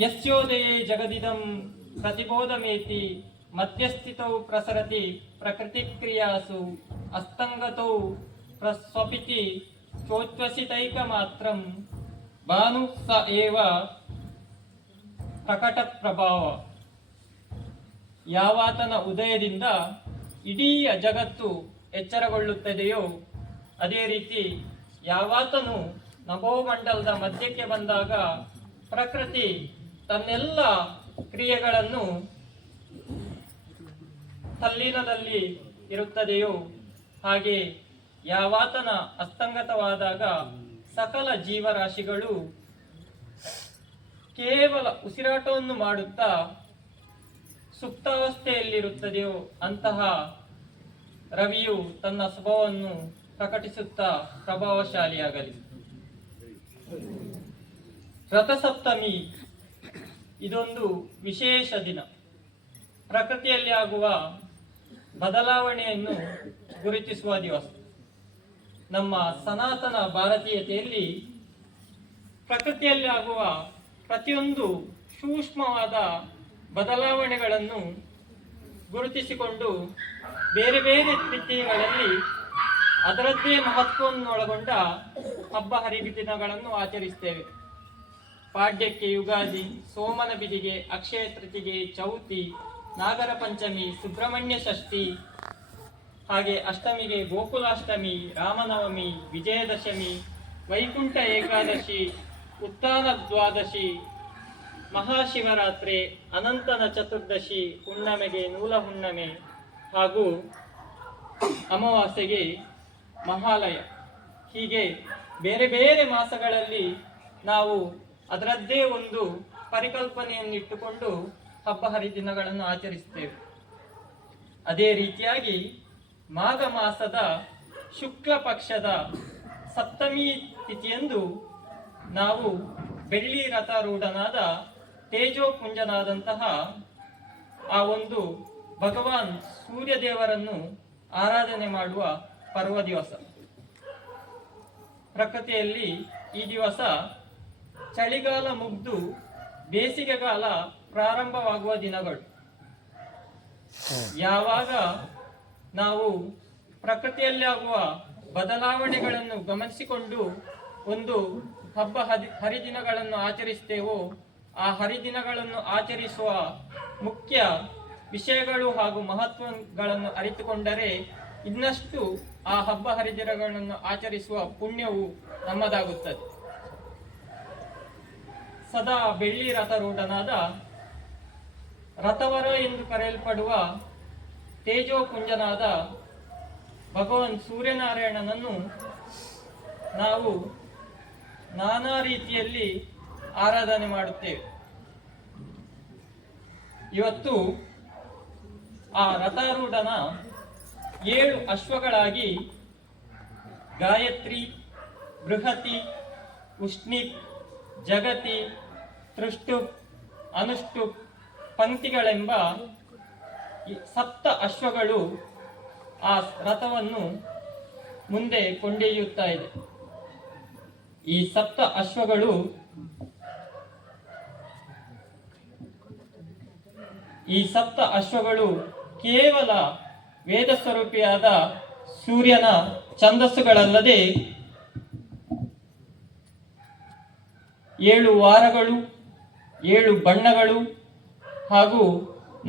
ಯಸ್ಯೋದಯೇ ಜಗದಿದಂ ಪ್ರತಿಬೋಧಮೇತಿ ಮಧ್ಯಸ್ಥಿತೌ ಪ್ರಸರತಿ ಪ್ರಕೃತಿಕ್ರಿಯಾಸು ಅಸ್ತಂಗತೌ ಪ್ರಸ್ವಪಿತಿ ಚೋಚ್ಛ್ವಸಿತೈಕ ಮಾತ್ರಂ ಭಾನು ಸ ಏವ ಪ್ರಕಟ ಪ್ರಭಾವ. ಯಾವಾತನ ಉದಯದಿಂದ ಇಡೀ ಜಗತ್ತು ಎಚ್ಚರಗೊಳ್ಳುತ್ತದೆಯೋ ಅದೇ ರೀತಿ ಯಾವಾತನು ನಭೋಮಂಡಲದ ಮಧ್ಯಕ್ಕೆ ಬಂದಾಗ ಪ್ರಕೃತಿ ತನ್ನೆಲ್ಲ ಕ್ರಿಯೆಗಳನ್ನು ತಲ್ಲೀನದಲ್ಲಿ ಇರುತ್ತದೆಯೋ ಹಾಗೆ ಯಾವಾತನ ಅಸ್ತಂಗತವಾದಾಗ ಸಕಲ ಜೀವರಾಶಿಗಳು ಕೇವಲ ಉಸಿರಾಟವನ್ನು ಮಾಡುತ್ತಾ ಸುಪ್ತಾವಸ್ಥೆಯಲ್ಲಿರುತ್ತದೆಯೋ ಅಂತಹ ರವಿಯು ತನ್ನ ಸ್ವಭಾವವನ್ನು ಪ್ರಕಟಿಸುತ್ತಾ ಪ್ರಭಾವಶಾಲಿಯಾಗಲಿ. ರಥಸಪ್ತಮಿ ಇದೊಂದು ವಿಶೇಷ ದಿನ. ಪ್ರಕೃತಿಯಲ್ಲಿ ಆಗುವ ಬದಲಾವಣೆಯನ್ನು ಗುರುತಿಸುವ ದಿವಸ. ನಮ್ಮ ಸನಾತನ ಭಾರತೀಯತೆಯಲ್ಲಿ ಪ್ರಕೃತಿಯಲ್ಲಿ ಆಗುವ ಪ್ರತಿಯೊಂದು ಸೂಕ್ಷ್ಮವಾದ ಬದಲಾವಣೆಗಳನ್ನು ಗುರುತಿಸಿಕೊಂಡು ಬೇರೆ ಬೇರೆ ತಿಥಿಗಳಲ್ಲಿ ಅದರದ್ದೇ ಮಹತ್ವವನ್ನು ಒಳಗೊಂಡ ಹಬ್ಬ ಹರಿದಿನಗಳನ್ನು ಆಚರಿಸ್ತೇವೆ. ಪಾಡ್ಯಕ್ಕೆ ಯುಗಾದಿ, ಸೋಮನ ಬಿದಿಗೆ ಅಕ್ಷಯ ತೃತೀಯೆ, ಚೌತಿ, ನಾಗರ ಪಂಚಮಿ, ಸುಬ್ರಹ್ಮಣ್ಯ ಷಷ್ಠಿ, ಹಾಗೆ ಅಷ್ಟಮಿಗೆ ಗೋಕುಲಾಷ್ಟಮಿ, ರಾಮನವಮಿ, ವಿಜಯದಶಮಿ, ವೈಕುಂಠ ಏಕಾದಶಿ, ಉತ್ಥಾನ ದ್ವಾದಶಿ, ಮಹಾಶಿವರಾತ್ರಿ, ಅನಂತನ ಚತುರ್ದಶಿ, ಹುಣ್ಣಿಮೆಗೆ ನೂಲ ಹುಣ್ಣಿಮೆ ಹಾಗೂ ಅಮಾವಾಸ್ಯೆಗೆ ಮಹಾಲಯ. ಹೀಗೆ ಬೇರೆ ಬೇರೆ ಮಾಸಗಳಲ್ಲಿ ನಾವು ಅದರದ್ದೇ ಒಂದು ಪರಿಕಲ್ಪನೆಯನ್ನು ಇಟ್ಟುಕೊಂಡು ಹಬ್ಬ ಹರಿದಿನಗಳನ್ನು ಆಚರಿಸುತ್ತೇವೆ. ಅದೇ ರೀತಿಯಾಗಿ ಮಾಘ ಮಾಸದ ಶುಕ್ಲ ಪಕ್ಷದ ಸಪ್ತಮಿ ತಿಥಿಯಂದು ನಾವು ಬೆಳ್ಳಿ ರಥಾರೂಢನಾದ ತೇಜೋಪುಂಜನಾದಂತಹ ಆ ಒಂದು ಭಗವಾನ್ ಸೂರ್ಯದೇವರನ್ನು ಆರಾಧನೆ ಮಾಡುವ ಪರ್ವ ದಿವಸ. ಪ್ರಕೃತಿಯಲ್ಲಿ ಈ ದಿವಸ ಚಳಿಗಾಲ ಮುಗಿದು ಬೇಸಿಗೆಗಾಲ ಪ್ರಾರಂಭವಾಗುವ ದಿನಗಳು. ಯಾವಾಗ ನಾವು ಪ್ರಕೃತಿಯಲ್ಲಿ ಆಗುವ ಬದಲಾವಣೆಗಳನ್ನು ಗಮನಿಸಿಕೊಂಡು ಒಂದು ಹಬ್ಬ ಹರಿದಿನಗಳನ್ನು ಆಚರಿಸ್ತೇವೋ ಆ ಹರಿದಿನಗಳನ್ನು ಆಚರಿಸುವ ಮುಖ್ಯ ವಿಷಯಗಳು ಹಾಗೂ ಮಹತ್ವಗಳನ್ನು ಅರಿತುಕೊಂಡರೆ ಇನ್ನಷ್ಟು ಆ ಹಬ್ಬ ಹರಿದಿನಗಳನ್ನು ಆಚರಿಸುವ ಪುಣ್ಯವು ನಮ್ಮದಾಗುತ್ತದೆ. ಸದಾ ಬೆಳ್ಳಿ ರಥರೂಢನಾದ ರಥವರ ಎಂದು ಕರೆಯಲ್ಪಡುವ ತೇಜೋಪುಂಜನಾದ ಭಗವಾನ್ ಸೂರ್ಯನಾರಾಯಣನನ್ನು ನಾವು ನಾನಾ ರೀತಿಯಲ್ಲಿ ಆರಾಧನೆ ಮಾಡುತ್ತೇವೆ. ಇವತ್ತು ಆ ರಥಾರೂಢನ 7 ಅಶ್ವಗಳಾಗಿ ಗಾಯತ್ರಿ, ಬೃಹತಿ, ಉಷ್ಣಿಕ್, ಜಗತಿ, ತೃಷ್ಟುಪ್, ಅನುಷ್ಟುಪ್, ಪಂಕ್ತಿಗಳೆಂಬ 7 ಅಶ್ವಗಳು ಆ ರಥವನ್ನು ಮುಂದೆ ಕೊಂಡೊಯ್ಯುತ್ತಾ ಇದೆ. ಈ 7 ಅಶ್ವಗಳು ಕೇವಲ ವೇದ ಸ್ವರೂಪಿಯಾದ ಸೂರ್ಯನ ಛಂದಸ್ಸುಗಳಲ್ಲದೆ 7 ವಾರಗಳು, 7 ಬಣ್ಣಗಳು ಹಾಗೂ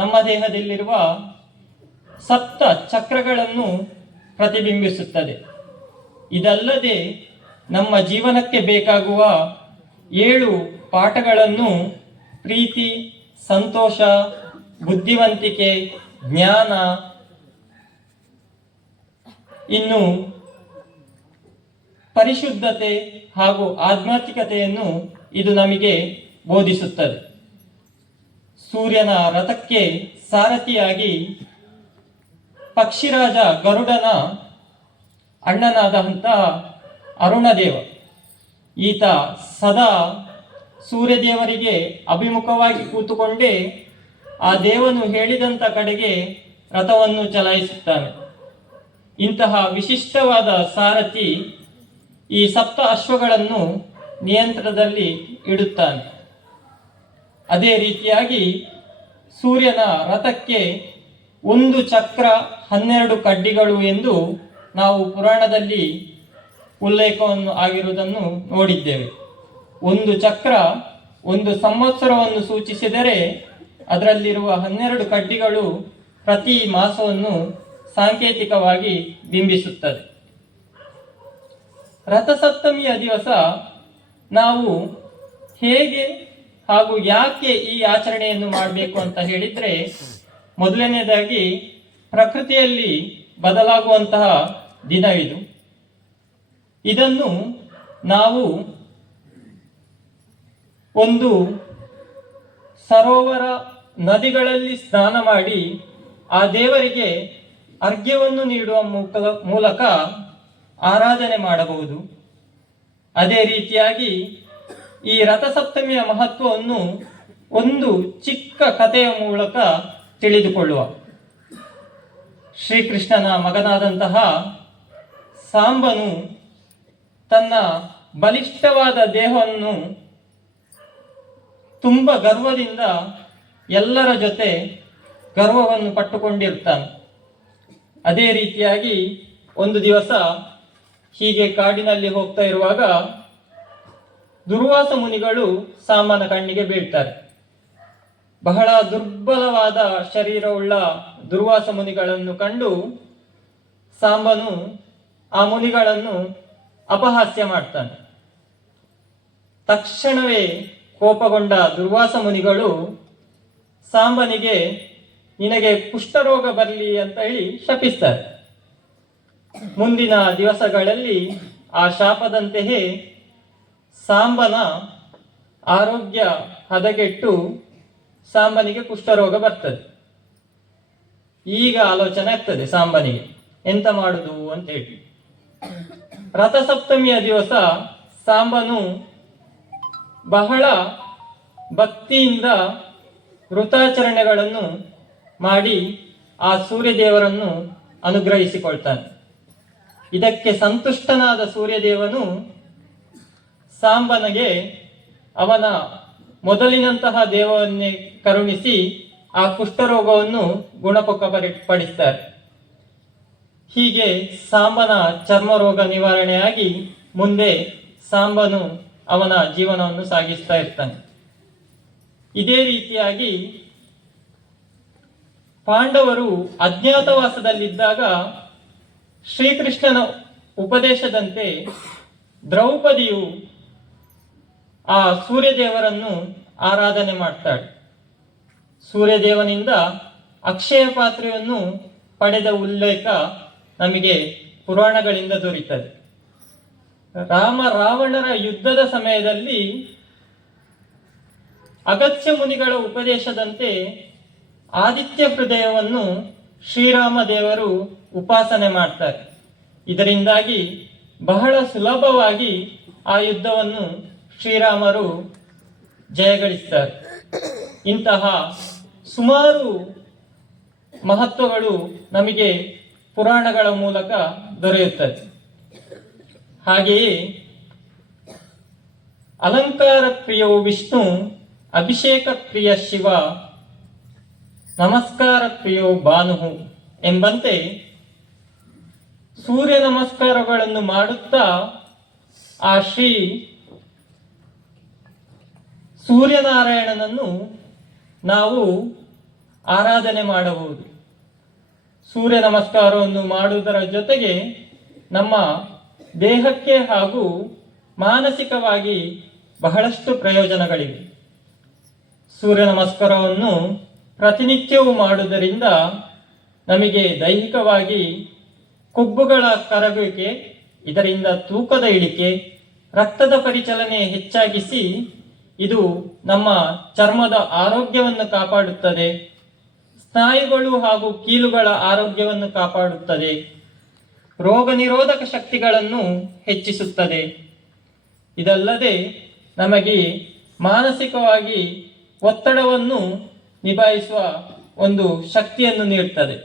ನಮ್ಮ ದೇಹದಲ್ಲಿರುವ 7 ಚಕ್ರಗಳನ್ನು ಪ್ರತಿಬಿಂಬಿಸುತ್ತದೆ. ಇದಲ್ಲದೆ ನಮ್ಮ ಜೀವನಕ್ಕೆ ಬೇಕಾಗುವ 7 ಪಾಠಗಳನ್ನು ಪ್ರೀತಿ, ಸಂತೋಷ, ಬುದ್ಧಿವಂತಿಕೆ, ಜ್ಞಾನ, ಇನ್ನು ಪರಿಶುದ್ಧತೆ ಹಾಗೂ ಆಧ್ಯಾತ್ಮಿಕತೆಯನ್ನು ಇದು ನಮಗೆ ಬೋಧಿಸುತ್ತದೆ. ಸೂರ್ಯನ ರಥಕ್ಕೆ ಸಾರಥಿಯಾಗಿ ಪಕ್ಷಿರಾಜ ಗರುಡನ ಅಣ್ಣನಾದಂತಹ ಅರುಣದೇವ, ಈತ ಸದಾ ಸೂರ್ಯದೇವರಿಗೆ ಅಭಿಮುಖವಾಗಿ ಕೂತುಕೊಂಡೇ ಆ ದೇವನು ಹೇಳಿದಂಥ ಕಡೆಗೆ ರಥವನ್ನು ಚಲಾಯಿಸುತ್ತಾನೆ. ಇಂತಹ ವಿಶಿಷ್ಟವಾದ ಸಾರಥಿ ಈ 7 ಅಶ್ವಗಳನ್ನು ನಿಯಂತ್ರಣದಲ್ಲಿ ಇಡುತ್ತಾನೆ. ಅದೇ ರೀತಿಯಾಗಿ ಸೂರ್ಯನ ರಥಕ್ಕೆ ಒಂದು ಚಕ್ರ 12 ಕಡ್ಡಿಗಳು ಎಂದು ನಾವು ಪುರಾಣದಲ್ಲಿ ಉಲ್ಲೇಖವನ್ನು ಆಗಿರುವುದನ್ನು ನೋಡಿದ್ದೇವೆ. ಒಂದು ಚಕ್ರ ಒಂದು ಸಂವತ್ಸರವನ್ನು ಸೂಚಿಸಿದರೆ ಅದರಲ್ಲಿರುವ 12 ಕಡ್ಡಿಗಳು ಪ್ರತಿ ಮಾಸವನ್ನು ಸಾಂಕೇತಿಕವಾಗಿ ಬಿಂಬಿಸುತ್ತದೆ. ರಥಸಪ್ತಮಿಯ ದಿವಸ ನಾವು ಹೇಗೆ ಹಾಗೂ ಯಾಕೆ ಈ ಆಚರಣೆಯನ್ನು ಮಾಡಬೇಕು ಅಂತ ಹೇಳಿದರೆ, ಮೊದಲನೇದಾಗಿ ಪ್ರಕೃತಿಯಲ್ಲಿ ಬದಲಾಗುವಂತಹ ದಿನವಿದು. ಇದನ್ನು ನಾವು ಒಂದು ಸರೋವರ ನದಿಗಳಲ್ಲಿ ಸ್ನಾನ ಮಾಡಿ ಆ ದೇವರಿಗೆ ಅರ್ಘ್ಯವನ್ನು ನೀಡುವ ಮೂಲಕ ಆರಾಧನೆ ಮಾಡಬಹುದು. ಅದೇ ರೀತಿಯಾಗಿ ಈ ರಥಸಪ್ತಮಿಯ ಮಹತ್ವವನ್ನು ಒಂದು ಚಿಕ್ಕ ಕಥೆಯ ಮೂಲಕ ತಿಳಿದುಕೊಳ್ಳುವ. ಶ್ರೀಕೃಷ್ಣನ ಮಗನಾದಂತಹ ಸಾಂಬನು ತನ್ನ ಬಲಿಷ್ಠವಾದ ದೇಹವನ್ನು ತುಂಬ ಗರ್ವದಿಂದ ಎಲ್ಲರ ಜೊತೆ ಗರ್ವವನ್ನು ಪಟ್ಟುಕೊಂಡಿರ್ತಾನೆ. ಅದೇ ರೀತಿಯಾಗಿ ಒಂದು ದಿವಸ ಹೀಗೆ ಕಾಡಿನಲ್ಲಿ ಹೋಗ್ತಾ ಇರುವಾಗ ದುರ್ವಾಸ ಮುನಿಗಳು ಸಾಂಬನ ಕಣ್ಣಿಗೆ ಬೀಳ್ತಾರೆ. ಬಹಳ ದುರ್ಬಲವಾದ ಶರೀರವುಳ್ಳ ದುರ್ವಾಸ ಮುನಿಗಳನ್ನು ಕಂಡು ಸಾಂಬನು ಆ ಮುನಿಗಳನ್ನು ಅಪಹಾಸ್ಯ ಮಾಡ್ತಾನೆ. ತಕ್ಷಣವೇ ಕೋಪಗೊಂಡ ದುರ್ವಾಸ ಮುನಿಗಳು ಸಾಂಬನಿಗೆ ನಿನಗೆ ಕುಷ್ಠರೋಗ ಬರಲಿ ಅಂತ ಹೇಳಿ ಶಪಿಸ್ತಾರೆ. ಮುಂದಿನ ದಿವಸಗಳಲ್ಲಿ ಆ ಶಾಪದಂತೆಯೇ ಸಾಂಬನ ಆರೋಗ್ಯ ಹದಗೆಟ್ಟು ಸಾಂಬನಿಗೆ ಕುಷ್ಠರೋಗ ಬರ್ತದೆ. ಈಗ ಆಲೋಚನೆ ಆಗ್ತದೆ ಸಾಂಬನಿಗೆ, ಎಂತ ಮಾಡುದು ಅಂತ ಹೇಳಿ. ರಥಸಪ್ತಮಿಯ ದಿವಸ ಸಾಂಬನು ಬಹಳ ಭಕ್ತಿಯಿಂದ ವೃತಾಚರಣೆಗಳನ್ನು ಮಾಡಿ ಆ ಸೂರ್ಯದೇವರನ್ನು ಅನುಗ್ರಹಿಸಿಕೊಳ್ತಾನೆ. ಇದಕ್ಕೆ ಸಂತುಷ್ಟನಾದ ಸೂರ್ಯದೇವನು ಸಾಂಬನಿಗೆ ಅವನ ಮೊದಲಿನಂತಹ ದೇವವನ್ನೇ ಕರುಣಿಸಿ ಆ ಕುಷ್ಠರೋಗವನ್ನು ಗುಣಪಡಿಸ್ತಾರೆ. ಹೀಗೆ ಸಾಂಬನ ಚರ್ಮರೋಗ ನಿವಾರಣೆಯಾಗಿ ಮುಂದೆ ಸಾಂಬನು ಅವನ ಜೀವನವನ್ನು ಸಾಗಿಸ್ತಾ ಇರ್ತಾನೆ. ಇದೇ ರೀತಿಯಾಗಿ ಪಾಂಡವರು ಅಜ್ಞಾತವಾಸದಲ್ಲಿದ್ದಾಗ ಶ್ರೀಕೃಷ್ಣನ ಉಪದೇಶದಂತೆ ದ್ರೌಪದಿಯು ಆ ಸೂರ್ಯದೇವರನ್ನು ಆರಾಧನೆ ಮಾಡ್ತಾಳೆ. ಸೂರ್ಯದೇವನಿಂದ ಅಕ್ಷಯ ಪಾತ್ರೆಯನ್ನು ಪಡೆದ ಉಲ್ಲೇಖ ನಮಗೆ ಪುರಾಣಗಳಿಂದ ದೊರೆಯುತ್ತದೆ. ರಾಮ ರಾವಣರ ಯುದ್ಧದ ಸಮಯದಲ್ಲಿ ಅಗತ್ಯ ಮುನಿಗಳ ಉಪದೇಶದಂತೆ ಆದಿತ್ಯ ಹೃದಯವನ್ನು ಶ್ರೀರಾಮ ದೇವರು ಉಪಾಸನೆ ಮಾಡ್ತಾರೆ. ಇದರಿಂದಾಗಿ ಬಹಳ ಸುಲಭವಾಗಿ ಆ ಯುದ್ಧವನ್ನು ಶ್ರೀರಾಮರು ಜಯಗಳಿಸ್ತಾರೆ. ಇಂತಹ ಸುಮಾರು ಮಹತ್ವಗಳು ನಮಗೆ ಪುರಾಣಗಳ ಮೂಲಕ ದೊರೆಯುತ್ತದೆ. ಹಾಗೆಯೇ ಅಲಂಕಾರ ಪ್ರಿಯೋ ವಿಷ್ಣು, ಅಭಿಷೇಕ ಪ್ರಿಯ ಶಿವ, ನಮಸ್ಕಾರ ಪ್ರಿಯೋ ಭಾನು ಎಂಬಂತೆ ಸೂರ್ಯ ನಮಸ್ಕಾರಗಳನ್ನು ಮಾಡುತ್ತಾ ಆ ಶ್ರೀ ಸೂರ್ಯನಾರಾಯಣನನ್ನು ನಾವು ಆರಾಧನೆ ಮಾಡಬಹುದು. ಸೂರ್ಯ ನಮಸ್ಕಾರವನ್ನು ಮಾಡುವುದರ ಜೊತೆಗೆ ನಮ್ಮ ದೇಹಕ್ಕೆ ಹಾಗೂ ಮಾನಸಿಕವಾಗಿ ಬಹಳಷ್ಟು ಪ್ರಯೋಜನಗಳಿವೆ. ಸೂರ್ಯ ನಮಸ್ಕಾರವನ್ನು ಪ್ರತಿನಿತ್ಯವೂ ಮಾಡುವುದರಿಂದ ನಮಗೆ ದೈಹಿಕವಾಗಿ ಕೊಬ್ಬುಗಳ ಕರಗುವಿಕೆ, ಇದರಿಂದ ತೂಕದ ಇಳಿಕೆ, ರಕ್ತದ ಪರಿಚಲನೆ ಹೆಚ್ಚಾಗಿಸಿ ಇದು ನಮ್ಮ ಚರ್ಮದ ಆರೋಗ್ಯವನ್ನು ಕಾಪಾಡುತ್ತದೆ. ಸ್ನಾಯುಗಳು ಹಾಗೂ ಕೀಲುಗಳ ಆರೋಗ್ಯವನ್ನು ಕಾಪಾಡುತ್ತದೆ. ರೋಗ ನಿರೋಧಕ ಶಕ್ತಿಗಳನ್ನು ಹೆಚ್ಚಿಸುತ್ತದೆ. ಇದಲ್ಲದೆ ನಮಗೆ ಮಾನಸಿಕವಾಗಿ ಒತ್ತಡವನ್ನು ನಿಭಾಯಿಸುವ ಒಂದು ಶಕ್ತಿಯನ್ನು ನೀಡುತ್ತದೆ.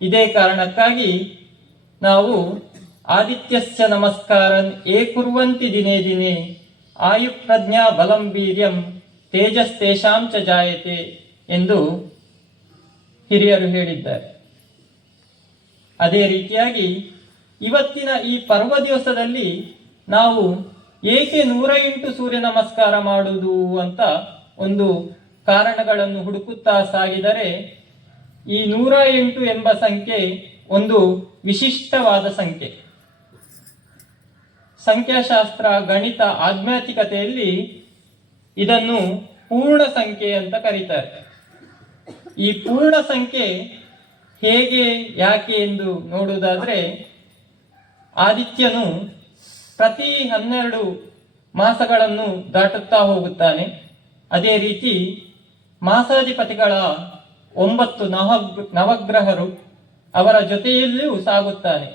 ಇದೇ ಕಾರಣಕ್ಕಾಗಿ ನಾವು ಆದಿತ್ಯಸ್ಯ ನಮಸ್ಕಾರನ್ ಏ ಕುರ್ವಂತಿ ದಿನೇ ದಿನೇ ಆಯು ಪ್ರಜ್ಞಾ ಬಲಂ ವೀರ್ಯಂ ತೇಜಸ್ತೇಷಾಂ ಚ ಜಾಯತೆ ಎಂದು ಹಿರಿಯರು ಹೇಳಿದ್ದಾರೆ. ಅದೇ ರೀತಿಯಾಗಿ ಇವತ್ತಿನ ಈ ಪರ್ವ ದಿವಸದಲ್ಲಿ ನಾವು ಏಕೆ 108 ಸೂರ್ಯ ನಮಸ್ಕಾರ ಮಾಡುವುದು ಅಂತ ಒಂದು ಕಾರಣಗಳನ್ನು ಹುಡುಕುತ್ತಾ ಸಾಗಿದರೆ, ಈ 108 ಎಂಬ ಸಂಖ್ಯೆ ಒಂದು ವಿಶಿಷ್ಟವಾದ ಸಂಖ್ಯೆ. ಸಂಖ್ಯಾಶಾಸ್ತ್ರ, ಗಣಿತ, ಆಧ್ಯಾತ್ಮಿಕತೆಯಲ್ಲಿ ಇದನ್ನು ಪೂರ್ಣ ಸಂಖ್ಯೆ ಅಂತ ಕರೀತಾರೆ. ಈ ಪೂರ್ಣ ಸಂಖ್ಯೆ ಹೇಗೆ, ಯಾಕೆ ಎಂದು ನೋಡುವುದಾದ್ರೆ, ಆದಿತ್ಯನು ಪ್ರತಿ 12 ಮಾಸಗಳನ್ನು ದಾಟುತ್ತಾ ಹೋಗುತ್ತಾನೆ. ಅದೇ ರೀತಿ ಮಾಸಾಧಿಪತಿಗಳ 9 ನವಗ್ರಹರು ಅವರ ಜೊತೆಯಲ್ಲಿಯೂ ಸಾಗುತ್ತಾನೆ.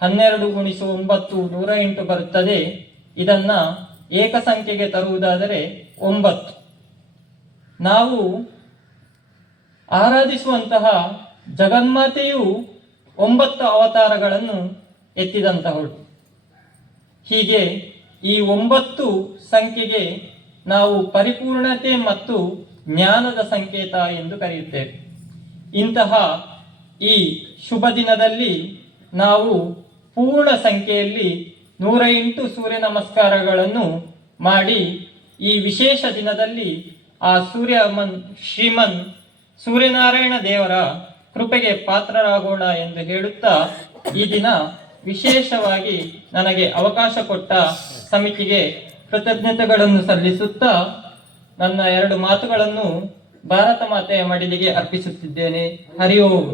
12 × 9 108 ಬರುತ್ತದೆ. ಇದನ್ನ ಏಕ ಸಂಖ್ಯೆಗೆ ತರುವುದಾದರೆ 9. ನಾವು ಆರಾಧಿಸುವಂತಹ ಜಗನ್ಮಾತೆಯು 9 ಅವತಾರಗಳನ್ನು ಎತ್ತಿದಂತಹಳು. ಹೀಗೆ ಈ 9 ಸಂಖ್ಯೆಗೆ ನಾವು ಪರಿಪೂರ್ಣತೆ ಮತ್ತು ಜ್ಞಾನದ ಸಂಕೇತ ಎಂದು ಕರೆಯುತ್ತೇವೆ. ಇಂತಹ ಈ ಶುಭ ದಿನದಲ್ಲಿ ನಾವು ಪೂರ್ಣ ಸಂಖ್ಯೆಯಲ್ಲಿ 108 ಸೂರ್ಯ ನಮಸ್ಕಾರಗಳನ್ನು ಮಾಡಿ ಈ ವಿಶೇಷ ದಿನದಲ್ಲಿ ಆ ಶ್ರೀಮನ್ ಸೂರ್ಯನಾರಾಯಣ ದೇವರ ಕೃಪೆಗೆ ಪಾತ್ರರಾಗೋಣ ಎಂದು ಹೇಳುತ್ತಾ, ಈ ದಿನ ವಿಶೇಷವಾಗಿ ನನಗೆ ಅವಕಾಶ ಕೊಟ್ಟ ಸಮಿತಿಗೆ ಕೃತಜ್ಞತೆಗಳನ್ನು ಸಲ್ಲಿಸುತ್ತಾ ನನ್ನ 2 ಮಾತುಗಳನ್ನು ಭಾರತ ಮಾತೆಯ ಮಡಿಲಿಗೆ ಅರ್ಪಿಸುತ್ತಿದ್ದೇನೆ. ಹರಿ ಓಂ.